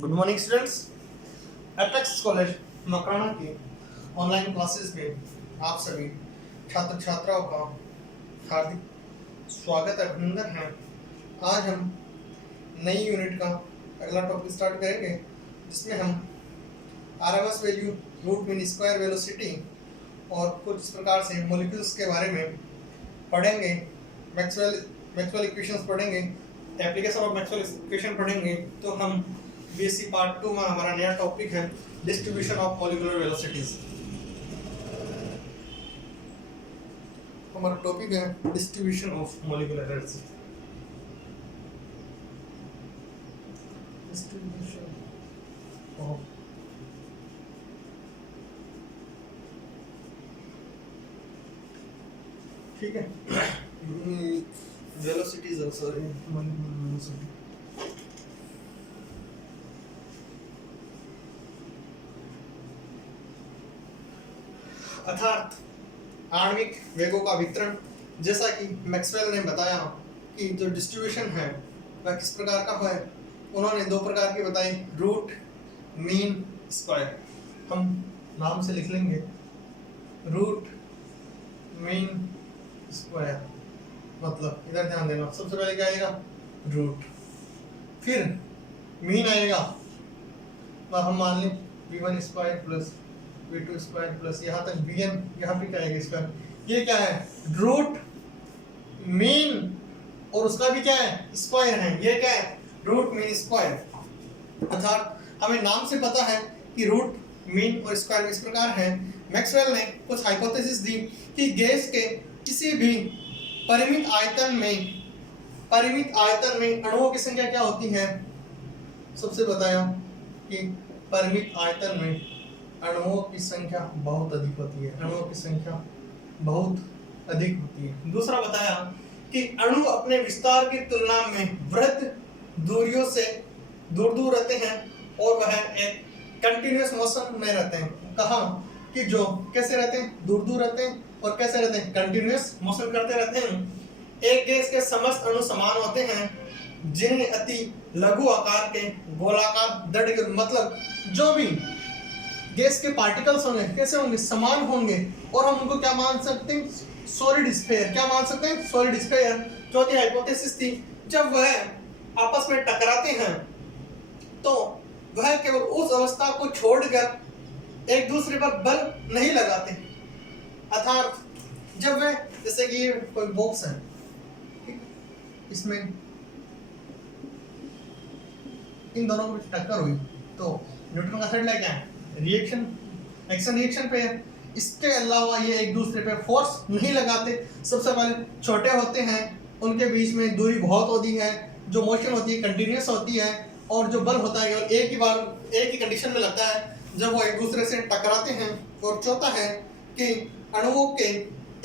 Good morning students. Apex college Makrana की online classes में आप सभी छात्र छात्राओं का हार्दिक स्वागत अभिनंदन है। आज हम नई यूनिट का अगला टॉपिक स्टार्ट करेंगे, जिसमें हम RMS value, root mean square velocity और कुछ इस प्रकार से मॉलिक्यूल्स के बारे में पढ़ेंगे। मैक्सवेल इक्वेशंस पढ़ेंगे, एप्लीकेशन ऑफ मैक्सवेल इक्वेशन पढ़ेंगे। तो हम बीएससी पार्ट 2 में हमारा नया टॉपिक है डिस्ट्रीब्यूशन ऑफ मॉलिक्यूलर वेलोसिटीज। हमारा टॉपिक है distribution of molecular velocity. Distribution of ठीक है, वेलोसिटीज सॉरी मॉलिक्यूलर वेलोसिटी। अर्थात आणविक वेगों का वितरण, जैसा कि मैक्सवेल ने बताया कि जो डिस्ट्रीब्यूशन है वह किस प्रकार का है। उन्होंने दो प्रकार की बताई, रूट, मीन, स्क्वायर। हम नाम से लिख लेंगे, रूट, मीन, स्क्वायर। मतलब इधर ध्यान देना, सबसे पहले क्या आएगा, रूट, फिर मीन आएगा। तो हम मान लें v1 square plus v2 square plus यहाँ तक bn, यहाँ पे क्या आएगा इसका, ये क्या है, रूट मीन, और उसका भी क्या है, स्क्वायर है। ये क्या है, रूट मीन स्क्वायर। अर्थात हमें नाम से पता है कि रूट, मीन और स्क्वायर इस प्रकार है। मैक्सवेल ने कुछ हाइपोथेसिस दी कि गैस के किसी भी परिमित आयतन में अणुओं की संख्या क्या होती है। सबसे बताया कि परिमित आयतन में अणुओं की संख्या बहुत अधिक होती है, अणुओं की संख्या बहुत अधिक होती है। दूसरा बताया कि अणु अपने विस्तार की तुलना में वृत्त दूरियों से दूर रहते हैं और वह एक कंटिन्यूअस मोशन में रहते हैं। कहा कि जो कैसे रहते हैं, दूर रहते हैं, और कैसे रहते हैं, कंटिन्यूअस मोशन करते रहते हैं। एक गैस के समस्त अणु समान होते हैं, जिन्हें अति लघु आकार के गोलाकार दड़ के, मतलब जो भी गैस के पार्टिकल्स होंगे कैसे होंगे, समान होंगे, और हम उनको क्या मान सकते हैं, सॉलिड स्फीयर। क्या मान सकते हैं, सॉलिड स्फीयर। चौथी हाइपोथेसिस थी, जब वह आपस में टकराते हैं तो वह केवल उस अवस्था को छोड़कर एक दूसरे पर बल नहीं लगाते। अर्थात जब वह, जैसे कि ये कोई बॉक्स है, इसमें इन दोनों में टक्कर हुई तो न्यूटन का थर्ड लॉ क्या है, रिएक्शन, एक्शन रिएक्शन पे है। इसके अलावा ये एक दूसरे पे फोर्स नहीं लगाते। सबसे पहले छोटे होते हैं, उनके बीच में दूरी बहुत होती है, जो मोशन होती है कंटिन्यूअस होती है, और जो बल होता है केवल एक ही कंडीशन में लगता है, जब वो एक दूसरे से टकराते हैं। और चौथा है कि अणुओं के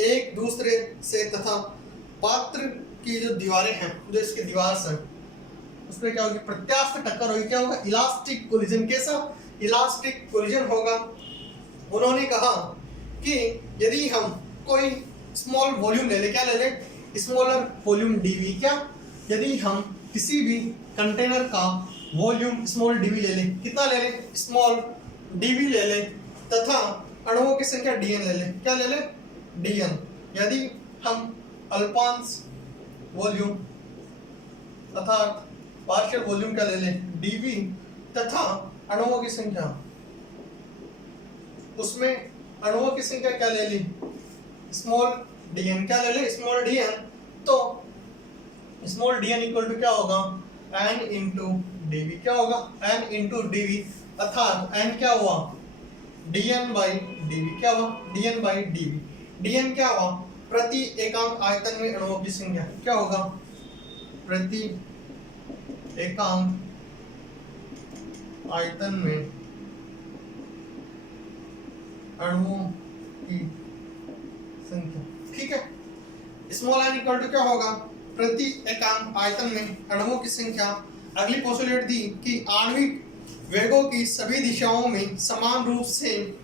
एक दूसरे से तथा पात्र की जो दीवारें हैं, जो इसके दीवार से, उसमें क्या होगी, प्रत्यास्थ टक्कर होगी। क्या होगा, इलास्टिक कोलिजन। कैसा, इलास्टिक कोलिजन होगा। उन्होंने कहा कि यदि हम कोई स्मॉल वॉल्यूम ले ले, क्या ले ले, स्मॉलर वॉल्यूम dv। क्या, यदि हम किसी भी कंटेनर का वॉल्यूम स्मॉल dv ले ले, कितना ले ले, स्मॉल dv ले ले, तथा अणुओं की संख्या dn ले ले। क्या ले ले, dn। यदि हम अल्पांश वॉल्यूम अर्थात पार्शियल वॉल्यूम क्या ले ले, dv, तथा अणुओं की संख्या, उसमें अणुओं की संख्या क्या ले ली, स्मॉल dn। क्या ले ले, स्मॉल dn। तो स्मॉल dn इक्वल टू क्या होगा, n इंटू dv। क्या होगा, n इंटू dv। अर्थात n क्या हुआ, dn बाई dv। क्या हुआ, dn बाई dv। dn क्या हुआ, प्रति एकांक आयतन में अणुओं की संख्या। क्या होगा, प्रति एकांक आयतन में अणुओं की संख्या। ठीक है, स्मॉल n इक्वल टू क्या होगा, प्रति एकांक आयतन में अणुओं की संख्या। अगली पोस्टुलेट दी कि आणविक वेगों की सभी दिशाओं में समान रूप से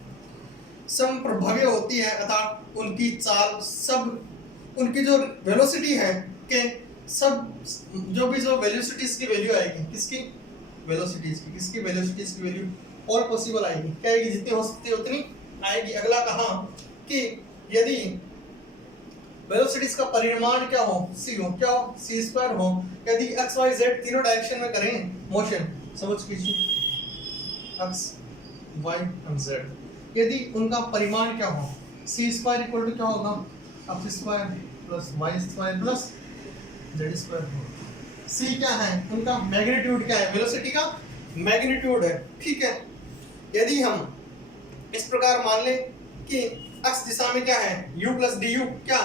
समप्रभव्य होती है, अर्थात उनकी चाल, सब उनकी जो वेलोसिटी है के सब जो भी जो वेलोसिटीज की वैल्यू आएगी, किसकी वेलोसिटीज की, किसकी वेलोसिटीज की वैल्यू और पॉसिबल आएगी, क्या आएगी, जितनी हो सकती है उतनी आएगी। अगला कहा कि यदि वेलोसिटीज का परिमाण क्या हो, c हो, क्या हो, c स्क्वायर हो, यदि x y z तीनों डायरेक्शन में करें मोशन, समझ कीजिए x y and z, यदि उनका परिमाण क्या हो, c स्क्वायर इक्वल टू क्या होगा, x square plus y square plus z square हो। c क्या है, उनका मैग्नीट्यूड क्या है, वेलोसिटी का मैग्नीट्यूड है, ठीक है। यदि हम इस प्रकार मान ले कि x दिशा में क्या है, u प्लस डी यू, क्या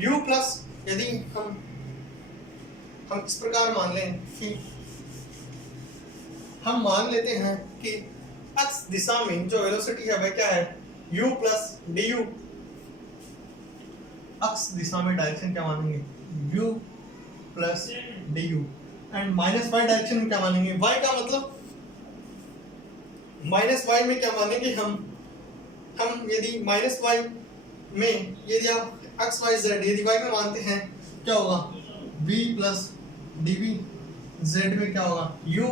u प्लस, यदि हम इस प्रकार मान लें कि हम मान लेते हैं कि x दिशा में जो वेलोसिटी है वह क्या है, u plus D you. x दिशा में डायरेक्शन क्या मानेंगे, u plus D you, and minus y direction में क्या मानेंगे, y का मतलब माइनस y में क्या मानेंगे हम यदि माइनस y में यदि आप x y z यदि y में मानते हैं क्या होगा, v plus D V, z में क्या होगा u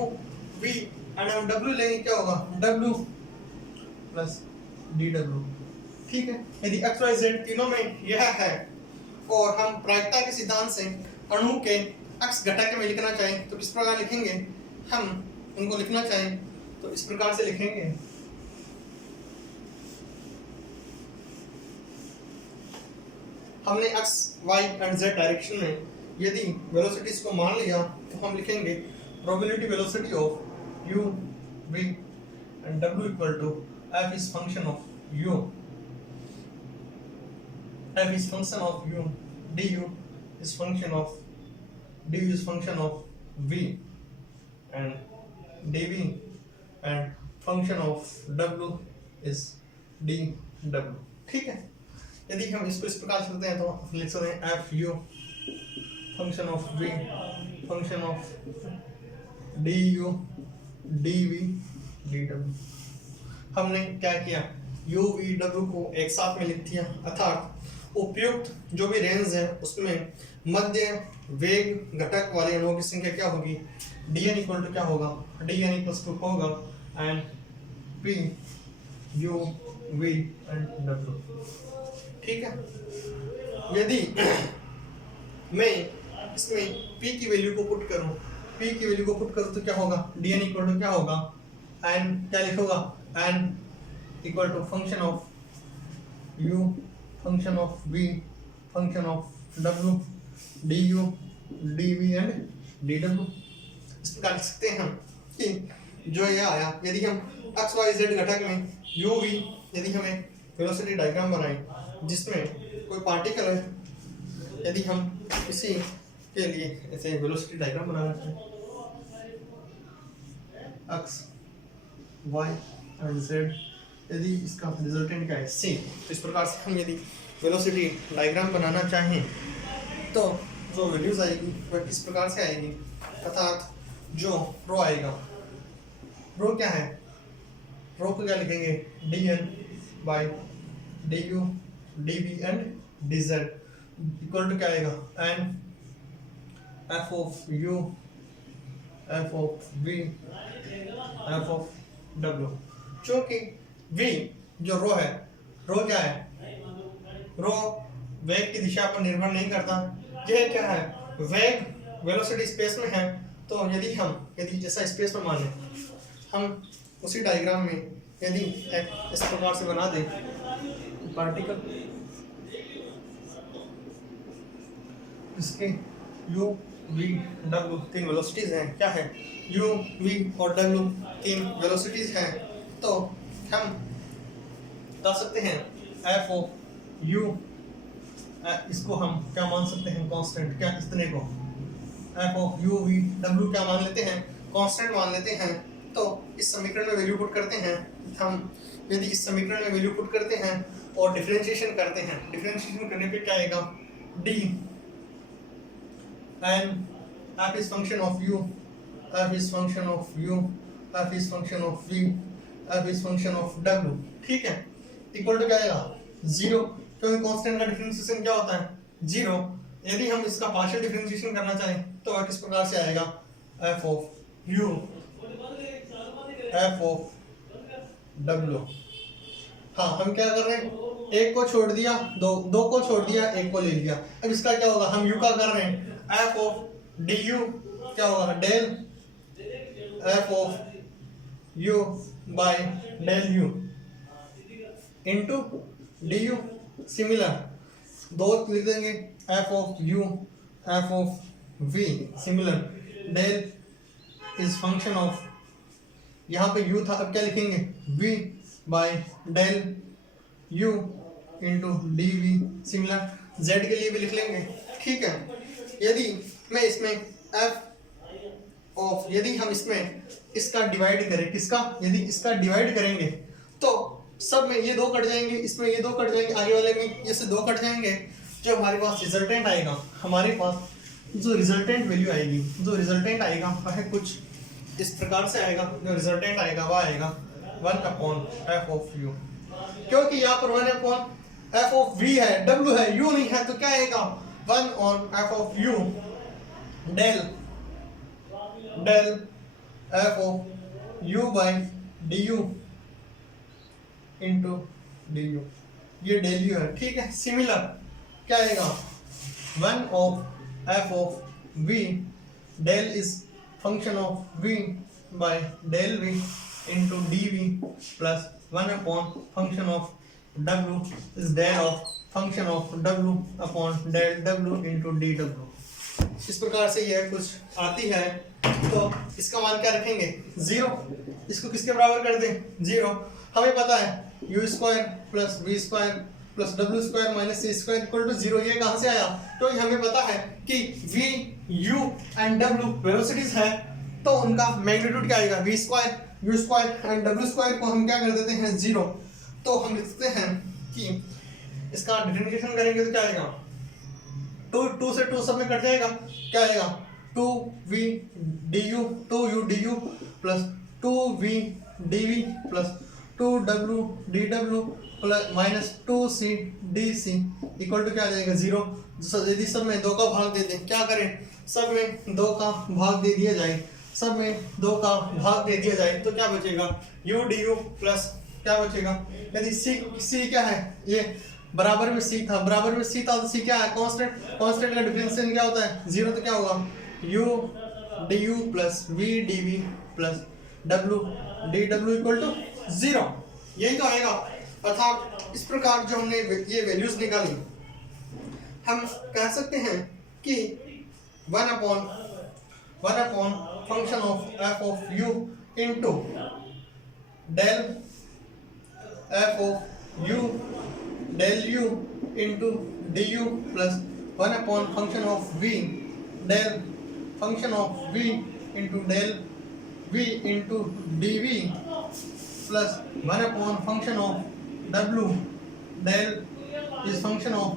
v, एंड हम w लेंगे क्या होगा w प्लस डी डब्ल्यू, ठीक है। यदि x y z तीनों में यह है और हम प्रायिकता के सिद्धांत से अणु के x घटक में लिखना चाहें तो किस प्रकार लिखेंगे, हम उनको लिखना चाहें तो इस प्रकार से लिखेंगे, हमने x, y and z direction में यदि वेलोसिटीज को मान लिया तो हम लिखेंगे probability velocity of u v and w equal to f is function of u, f is function of u, du is function of v and dv and function of w is dw, ठीक है। यदि हम इसको इस प्रकार करते हैं तो हम लिख सकते हैं f u function of v function of d u d v d डब्ल्यू। हमने क्या किया, u v w को एक साथ में लिख दिया, अर्थात उपयुक्त जो भी रेंज है उसमें मध्य वेग घटक वाले अणुओं की संख्या क्या होगी, dn इक्वल टू क्या होगा, dn इक्वल्स टू होगा and p u v and w, ठीक है। यदि मैं इसमें p की वैल्यू को पुट करूं तो क्या होगा, dn इक्वल टू क्या होगा, एंड क्या लिखूंगा, and equal to function of u function of v function of w du dv and dw। इस प्रकार लिख सकते हैं हम कि जो ये आया, यदि हम x y z घटक में u v, यदि हमें वेलोसिटी डायग्राम बनाएं जिसमें कोई पार्टिकल है, यदि हम इसी के लिए ऐसे वेलोसिटी डायग्राम बनाना चाहें, x y एंड z, यदि इसका रिजल्टेंट क्या है c, तो इस प्रकार से हम यदि वेलोसिटी डायग्राम बनाना चाहें तो जो वैल्यूज आएगी वह किस प्रकार से आएगी, अर्थात जो रो आएगा, रो क्या है, रो को क्या लिखेंगे, dn by du dv and dz equal to क्या आएगा, and f of u f of v f of w, जो कि v जो रो है, रो क्या है, रो वेग की दिशा पर निर्भर नहीं करता, यह क्या है, वेग वेलोसिटी स्पेस में है, तो यदि जैसा स्पेस में माने हम उसी डायग्राम में यदि एक इस प्रकार से बना दें पार्टिकल, इसके u v w तीन वेलोसिटीज हैं, क्या है u v और w तीन वेलोसिटीज हैं, तो हम बता सकते हैं f ऑफ u, इसको हम क्या मान सकते हैं, कांस्टेंट, क्या इतने को f of u v w क्या मान लेते हैं, कांस्टेंट मान लेते हैं। तो इस समीकरण में वैल्यू पुट करते हैं हम, यदि इस समीकरण में वैल्यू पुट करते हैं और डिफरेंशिएशन करते हैं, डिफरेंशिएशन करने पे क्या आएगा, d and f is function of u, f is function of u, f is function of v, f is function of w, ठीक है, इक्वल टू क्या आएगा 0, क्योंकि कांस्टेंट का डिफरेंशिएशन क्या होता है 0। यदि हम इसका पार्शियल डिफरेंशिएशन करना चाहें तो वह किस प्रकार से आएगा, f of u F of W. हाँ, हम क्या कर रहे हैं, एक को छोड़ दिया, दो को छोड़ दिया, एक को ले लिया। अब इसका क्या होगा, हम यू का कर रहे हैं, एफ ऑफ डी यू क्या होगा, del f of u by del u into d u. Similar दो लिख देंगे, f of u f of v. Similar del is function of, यहाँ पे u था, अब क्या लिखेंगे, v by del u into d v. Similar z के लिए भी लिख लेंगे, ठीक है। यदि मैं इसमें f ऑफ, यदि हम इसमें इसका डिवाइड करें, किसका, यदि इसका डिवाइड करेंगे तो सब में ये दो कट जाएंगे, इसमें ये दो कट जाएंगे, आगे वाले में ये से दो कट जाएंगे। जो हमारे पास रिजल्टेंट आएगा, हमारे पास जो रिजल्टेंट वैल्यू आएगी, जो रिजल्टेंट आएगा वह कुछ इस प्रकार से आएगा। जो रिजल्टेंट आएगा वह आएगा 1/f ऑफ u, क्योंकि यहाँ पर 1/f ऑफ v है, w है, u नहीं है, तो क्या आएगा 1/f of u del f of u by du into du। ये डेल u है, ठीक है। सिमिलर क्या आएगा 1/f of v del is function of v by del v into dv plus 1 function of w is del of function of w upon del w into dw। इस प्रकार से यह कुछ आती है, तो इसका मान क्या रखेंगे, 0। इसको किसके बराबर कर दें, 0। हमें पता है u square plus v square plus w square minus c square equal to 0। ये कहाँ से आया, तो हमें पता है कि v u and w velocities है, तो उनका मैग्नीट्यूड क्या आएगा, v square u square and w square को हम क्या कर देते हैं 0। तो हम लिखते हैं कि इसका डिफरेंशिएशन करेंगे तो क्या आएगा, 2 से 2 सब में कट जाएगा, क्या आएगा 2v du 2u du plus 2v dv plus 2w dw plus minus 2c dc equal to क्या आ जाएगा 0। यदि सब में 2 का भाग दे दें, क्या करें, सब में 2 का भाग दे दिया जाए, सब में 2 का भाग दे दिया जाए, तो क्या बचेगा u du प्लस क्या बचेगा, यदि c क्या है, ये बराबर में c था, बराबर में c था तो c क्या है, कांस्टेंट। कांस्टेंट का डिफरेंशिएशन क्या होता है 0, तो क्या होगा u du plus v dv plus w dw equal to 0। यही तो आएगा। अर्थात इस प्रकार जो हमने ये वैल्यूज निकाली, हम कह सकते हैं कि 1/1 function of f of u into del f of u del u into du plus 1 function of v del function of v into del v into dv plus 1 function of w del is function of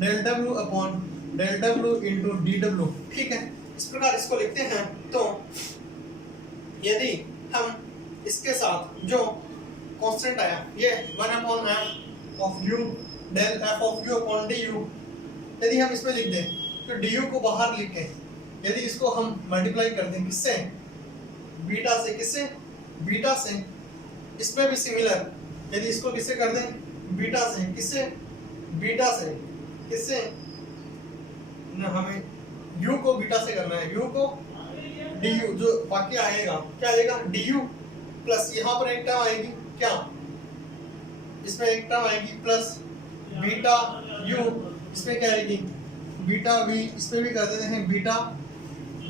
del w upon del w into dw, ठीक है। इस प्रकार इसको लिखते हैं। तो यदि हम इसके साथ जो कांस्टेंट आया, ये 1/f of u del f of u upon du, यदि हम इसमें लिख दें तो du को बाहर लिख के यदि इसको हम मल्टीप्लाई कर दें किससे, बीटा से, किससे, बीटा से। इसमें भी सिमिलर, यदि इसको किससे कर दें, बीटा से, किससे, बीटा से, किससे न, हमें u को बीटा से करना है, u को du, जो वाक्य आएगा क्या आएगा du प्लस यहाँ पर एक टर्म आएगी क्या, इसमें एक टर्म आएगी प्लस बीटा u, इसमें क्या आएगी बीटा v, इसमें भी कर देते हैं बीटा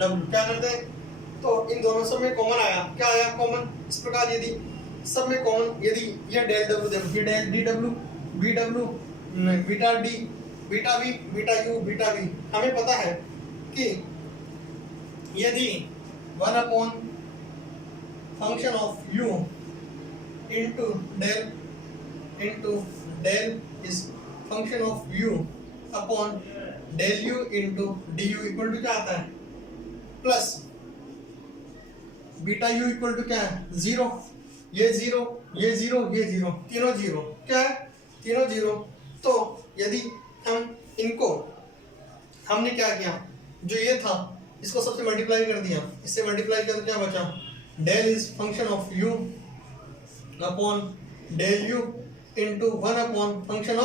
w, क्या करते हैं, तो इन दोनों सब में कॉमन आया, क्या आया कॉमन। इस प्रकार यदि सब में कॉमन, यदि ये डेल w देखो, ये del dw bw beta d beta v beta u beta v, हमें पता है कि यदि 1 function of u into del is function of u upon del u into du equal to क्या आता है plus beta u equal to क्या है 0, ये 0 ये 0 ये 0, तीनों 0, क्या है तीनों 0। तो यदि हम इनको, हमने क्या किया, जो ये था इसको सबसे मल्टीप्लाई कर दिया, इससे मल्टीप्लाई किया तो क्या बचा del is function of u upon del u into one upon function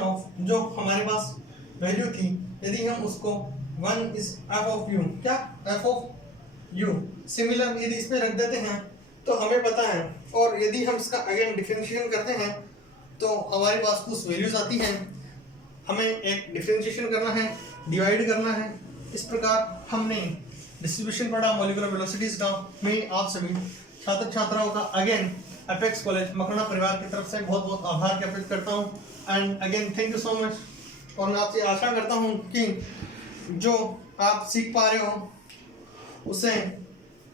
of जो हमारे पास वैल्यू थी, यदि हम उसको one is f of u, क्या एफ ऑफ यू सिमिलर यदि इसमें रख देते हैं तो हमें पता है, और यदि हम इसका अगेन डिफरेंशिएशन करते हैं तो हमारे पास कुछ वैल्यूज आती हैं, हमें एक डिफरेंशिएशन करना है, डिवाइड करना है। इस प्रकार हमने डिस्ट्रीब्यूशन पढ़ा मॉलिक्यूलर वेलोसिटीज का। मैं आप सभी छात्र छात्राओं का अगेन एपेक्स कॉलेज मकराना परिवार की तरफ से बहुत बहुत आभार ज्ञापित करता हूँ and again thank you so much. और मैं आपसे आशा करता हूँ कि जो आप सीख पा रहे हो उसे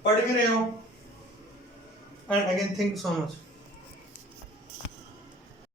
पढ़ भी रहे हो and again thank you so much.